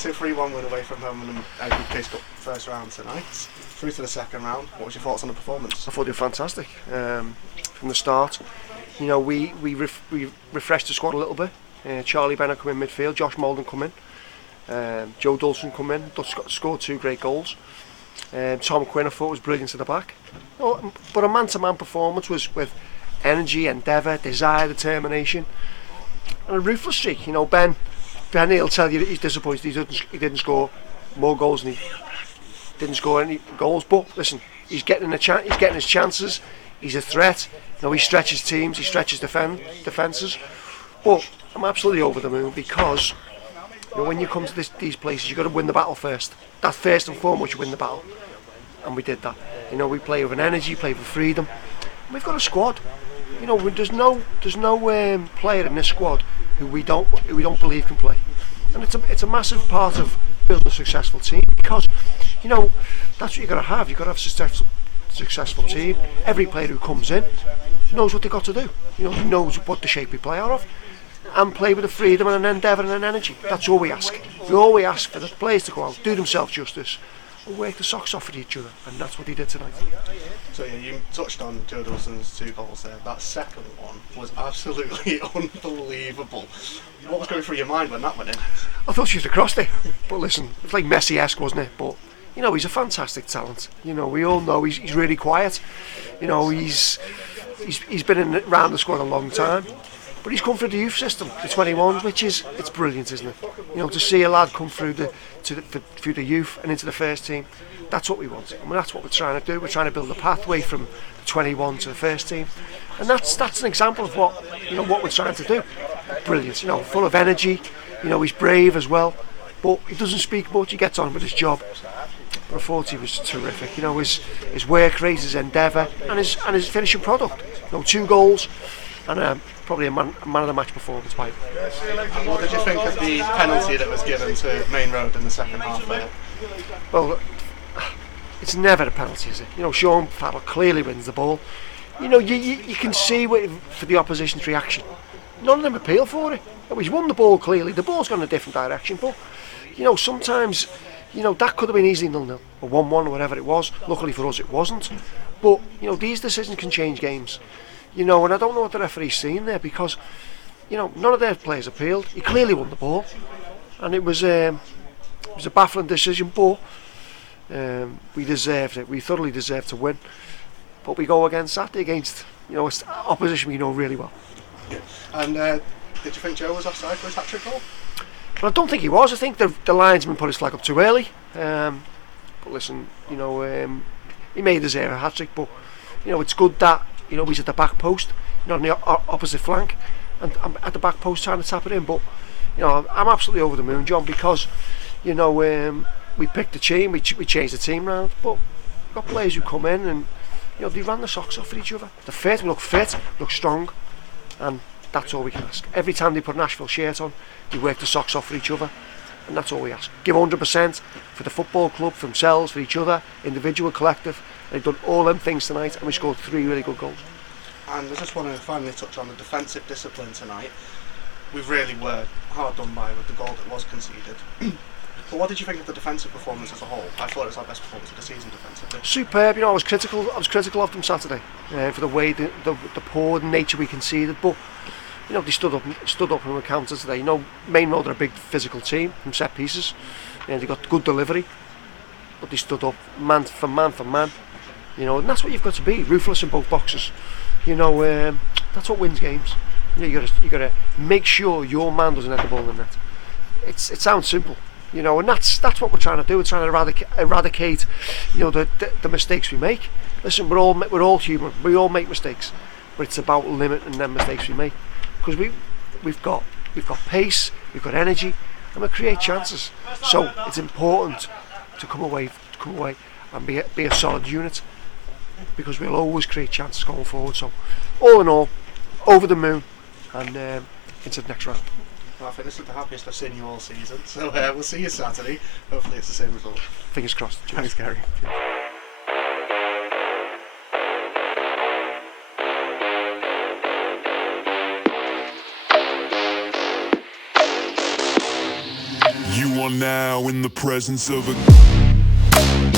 convincing 3-1 win away from home in the Edward Case Cup first round tonight. Through to the second round, what was your thoughts on the performance? I thought they were fantastic from the start. You know, we refreshed the squad a little bit. Charlie Bennett come in midfield, Josh Molden come in, Joe Dawson come in, scored 2 great goals. Tom Quinn, I thought, was brilliant at the back. But a man-to-man performance was with energy, endeavour, desire, determination, and a ruthless streak. You know, Ben, he'll tell you that he's disappointed he didn't score more goals than he didn't score any goals. But listen, he's getting he's getting his chances. He's a threat. You know, he stretches teams, he stretches defences. But I'm absolutely over the moon because, you know, when you come to these places, you've got to win the battle first. That's first and foremost, you win the battle, and we did that. You know, we play with an energy, play with freedom. And we've got a squad. You know, there's no player in this squad who we don't believe can play, and it's a massive part of building a successful team, because, you know, that's what you've got to have. You've got to have a successful team. Every player who comes in knows what they've got to do. You know, knows what the shape we play out of, and play with a freedom and an endeavour and an energy. That's all we ask. We ask for the players to go out, do themselves justice, and work the socks off at each other, and that's what he did tonight. So yeah, you touched on Joe Dawson's 2 goals there. That second one was absolutely unbelievable. What was going through your mind when that went in? I thought she was across there, but listen, it was like Messi-esque, wasn't it? But, you know, he's a fantastic talent. You know, we all know he's really quiet. You know, he's been around the squad a long time, but he's come through the youth system, the 21s, it's brilliant, isn't it? You know, to see a lad come through through the youth and into the first team, that's what we want. I mean, that's what we're trying to do. We're trying to build a pathway from the 21 to the first team, and that's an example of what we're trying to do. Brilliant, you know, full of energy. You know, he's brave as well, but he doesn't speak much. He gets on with his job. But I thought he was terrific. You know, his work rate, his endeavour, and his finishing product. You know, 2 goals, and probably a man of the match performance by him. And what did you think of the penalty that was given to Maine Road in the second half there? Well, it's never a penalty, is it? You know, Sean Farrell clearly wins the ball. You know, you can see for the opposition's reaction. None of them appeal for it. He's won the ball clearly. The ball's gone in a different direction, but, you know, sometimes, you know, that could have been easily 0-0 or 1-1 or whatever it was. Luckily for us, it wasn't. But, you know, these decisions can change games. You know, and I don't know what the referee's seen there, because, you know, none of their players appealed. He clearly won the ball, and it was a baffling decision, but we deserved it. We thoroughly deserved to win. But we go again Saturday against, you know, opposition we know really well. Yeah. And did you think Joe was offside for his hat-trick goal? Well, I don't think he was. I think the linesman put his flag up too early. But listen, you know, he made his error hat-trick, but, you know, it's good that, you know, he's at the back post, not on the opposite flank, and I'm at the back post trying to tap it in. But, you know, I'm absolutely over the moon, John, because, you know, we picked the team, we changed the team round, but we've got players who come in and, you know, they ran the socks off for each other. They're fit, we look strong, and that's all we can ask. Every time they put an Ashville shirt on, they work the socks off for each other, and that's all we ask. Give 100% for the football club, for themselves, for each other, individual, collective. They've done all them things tonight, and we scored 3 really good goals. And I just want to finally touch on the defensive discipline tonight. We really were hard done by with the goal that was conceded. But what did you think of the defensive performance as a whole? I thought it was our best performance of the season defensively. Superb. You know, I was critical of them Saturday for the way the poor nature we conceded, but, you know, they stood up and were counted today. You know, Maine Road are a big physical team from set pieces, and they got good delivery, but they stood up man for man. You know, and that's what you've got to be, ruthless in both boxes. You know, that's what wins games. You know, you got to make sure your man doesn't have the ball in the net. It sounds simple, you know, and that's what we're trying to do. We're trying to eradicate, you know, the mistakes we make. Listen, we're all human. We all make mistakes, but it's about limiting them mistakes we make, because we've got pace, we've got energy, and we create chances. So it's important to come away and be a solid unit, because we'll always create chances going forward. So, all in all, over the moon, and into the next round. Well, I think this is the happiest I've seen you all season, so we'll see you Saturday. Hopefully it's the same result. Fingers crossed. Thanks, Gary. You are now in the presence of a